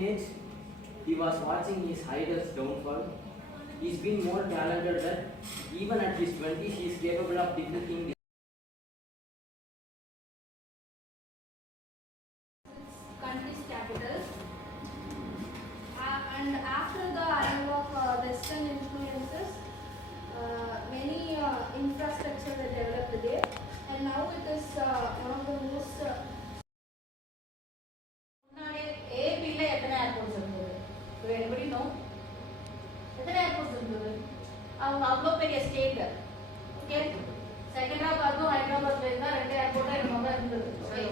teenage, he was watching his idol's downfall. He's been more talented that even at his 20s, he is capable of defeating country's capital. And after the arrival of Western influences, many infrastructure were developed there, and now it is one of the most. Do anybody know? எத்தனை airports இருந்தது? அவங்க அவ்வளோ பெரிய state. Okay, செகண்டாக அதுவும் ஹைதராபாத்ல இருந்தால் 2 ஏர்போர்ட்டாக என்னமோ தான் இருந்தது. ஓகே,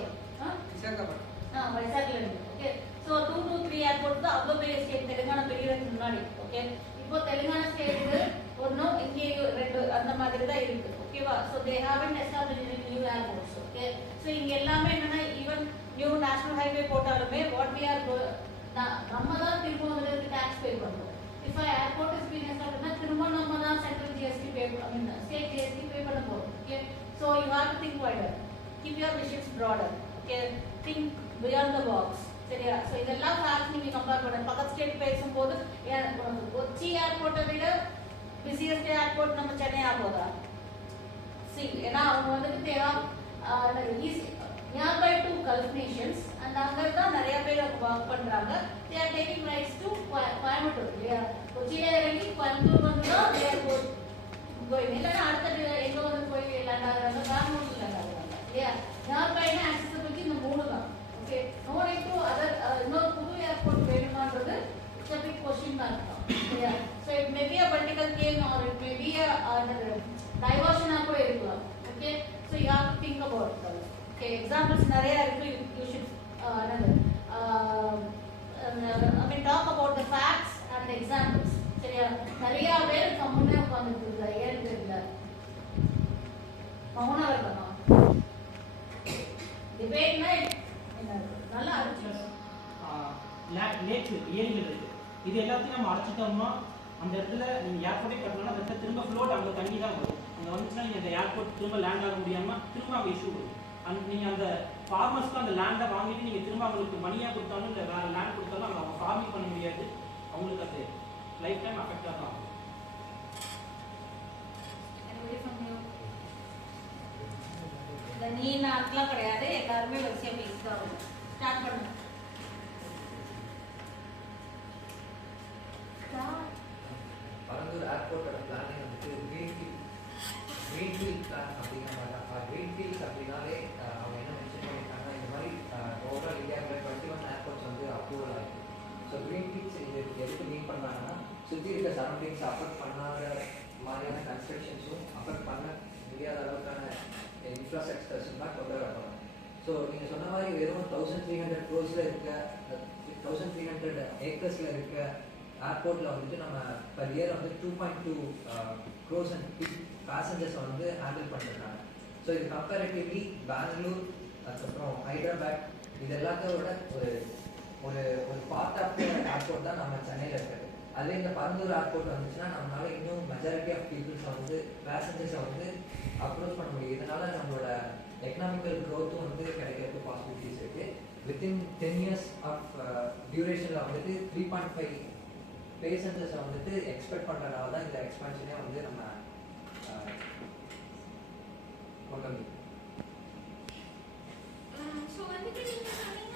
வைசாக்ல இருந்து. ஓகே, ஸோ 2 to 3 ஏர்போர்ட் தான் அவ்வளோ பெரிய ஸ்டேட். தெலுங்கானா பெரியதுக்கு முன்னாடி. ஓகே, இப்போ தெலுங்கானா ஸ்டேட்டுக்கு ஒன்றும் இங்கேயும் 2 அந்த மாதிரி தான் இருக்கு. ஓகேவா? So they haven't established new airports. Okay, so இங்கே எல்லாமே என்னன்னா ஈவன் நியூ நேஷனல் ஹைவே போட்டாலுமே வாட் வி ஆர் நம்ம தான் திரும்ப வந்து டாக்ஸ் பே பண்ணுறோம். If a airport is being established, திரும்ப நம்ம தான் சென்ட்ரல் ஜிஎஸ்டி பே ஸ்டேட் ஜிஎஸ்டி பே பண்ண போறோம். Okay, so you have to think wider, keep your visions broader. Okay, think beyond the box. சரியா? ஸோ இதெல்லாம் ஃபேக்ட்ஸ் நீங்கள் கம்பேர் பண்ண பக்கத்து ஸ்டேட் பேசும்போது கொச்சி ஏர்போர்ட்டை விட பிஸியஸ்ட் ஏர்போர்ட் நம்ம சென்னை ஆகுதா? சி, ஏன்னா அவங்க வந்துட்டு தேவா easy nearby to gulf nations and அங்கே தான் நிறைய பேர் ஒர்க் பண்ணுறாங்க. They are taking rides to Coimbatore. இல்லையா? கொச்சியில் இறங்கி கோயம்புத்தூர் வந்து தான் ஏர்போர்ட் கோயிங். இல்லைன்னா அடுத்த எங்கே வந்து போய் லேண்ட் ஆகுறாங்க, பெங்களூர்ல லேண்ட் ஆகுறாங்க. இல்லையா? நியர்பைனா ஆக்சசபிலிட்டி இந்த 3 தான். Okay, no need to other இன்னொரு புது ஏர்போர்ட் வேணுமான்றது it's a big question mark தான். இல்லையா? So it may be a vertical gain or it may be a diversion கூட இருக்கலாம். Okay, so you have to think about that. Okay, examples நிறைய இருக்கு. You should I mean talk about the facts and examples. சரியா? நிறைய பேர் கம்முனே உட்கார்ந்துட்டு இருக்காங்க. ஏன் தெரியல, மௌனம் இருக்கமா? டிபேட்னா என்ன நல்லா அடிச்சு லேக் ஏரிகள் இருக்கு. இது எல்லாத்தையும் நம்ம அடைச்சிட்டோம்னா அந்த இடத்துல நீங்கள் ஏர்போர்ட்டே கட்டணும்னா அந்த இடத்துல திரும்ப ஃப்ளோட் அங்கே தண்ணி தான் வரும். அங்கே வந்துச்சுன்னா நீங்கள் அந்த ஏர்போர்ட் திரும்ப லேண்ட் ஆக முடியாமல் திரும்ப அங்கே இஷ்யூ வரும். நீங்கள் அந்த ஃபார்மர்ஸ்க்கு அந்த லேண்டை வாங்கிட்டு நீங்கள் திரும்ப அவங்களுக்கு மணியாக கொடுத்தாலும் இல்லை வேறு லேண்ட் கொடுத்தாலும் அங்கே அவங்க ஃபார்மிங் பண்ண முடியாது. அவங்களுக்கு அது லைஃப் டைம் அஃபெக்டாக தான் ஆகும். நீ நாட்கெலாம் கிடையாது, எல்லாருமே வரிசையாக பேசிதான் ஸ்டார்ட் பண்ணுங்க. பரந்தூர் ஏர்போர்ட்டோட பிளானிங் வந்துட்டு கிரீன்ஃபீல்ட் பிளான் அப்படிங்கிற மாதிரி தான். கிரீன்ஃபீல்ட்ஸ் அப்படின்னாலே அவங்க என்ன மென்ஷன் பண்ணியிருக்காங்க, இந்த மாதிரி ஓவரால் இந்தியாவில் 21 ஏர்போர்ட்ஸ் வந்து அப்ரூவல் ஆகிருக்கு. ஸோ கிரீன்ஃபீல்ட்ஸ் இது எதுக்கு மீன் பண்ணுறாங்கன்னா சுற்றி இருக்க சரௌண்டிங்ஸ் அஃபெக்ட் பண்ணாத மாதிரியான கன்ஸ்ட்ரக்ஷன்ஸும் அஃபெக்ட் பண்ண முடியாத அளவுக்கான இன்ஃப்ராஸ்ட்ரக்சர்ஸும் தான் கொண்டு வரப்படும். ஸோ நீங்கள் சொன்ன மாதிரி வெறும் 1300 crores இருக்க 1300 acres இருக்க ஏர்போர்ட்டில் வந்துட்டு நம்ம பர் இயர் வந்து 2.2 crores பேசஞ்சர்ஸை வந்து ஹேண்டில் பண்ணிருக்காங்க. ஸோ இது கம்பேரிட்டிவ்லி பெங்களூர், அதுக்கப்புறம் ஹைதராபாத் இது எல்லாத்தோட ஒரு ஒரு ஒரு பார்ட் ஆஃப் ஏர்போர்ட் தான் நம்ம சென்னையில் இருக்குது. அதுவே இந்த பரந்தூர் ஏர்போர்ட் வந்துச்சுன்னா நம்மளால இன்னும் மெஜாரிட்டி ஆஃப் பீப்புள்ஸை வந்து பேசஞ்சர்ஸை வந்து அப்ரோச் பண்ண முடியும். இதனால நம்மளோட எக்கனாமிக்கல் க்ரோத்தும் வந்து கிடைக்கிறதுக்கு பாசிபிலிட்டிஸ் இருக்குது. வித்தின் 10 years ஆஃப் டியூரேஷனில் வந்துட்டு 3.5 பேசஞ்சர்ஸை வந்துட்டு எக்ஸ்பெக்ட் பண்ணுறதுனால தான் இந்த எக்ஸ்பான்ஷனே வந்து நம்ம கொண்டு ஸோ வந்துட்டு நீங்கள்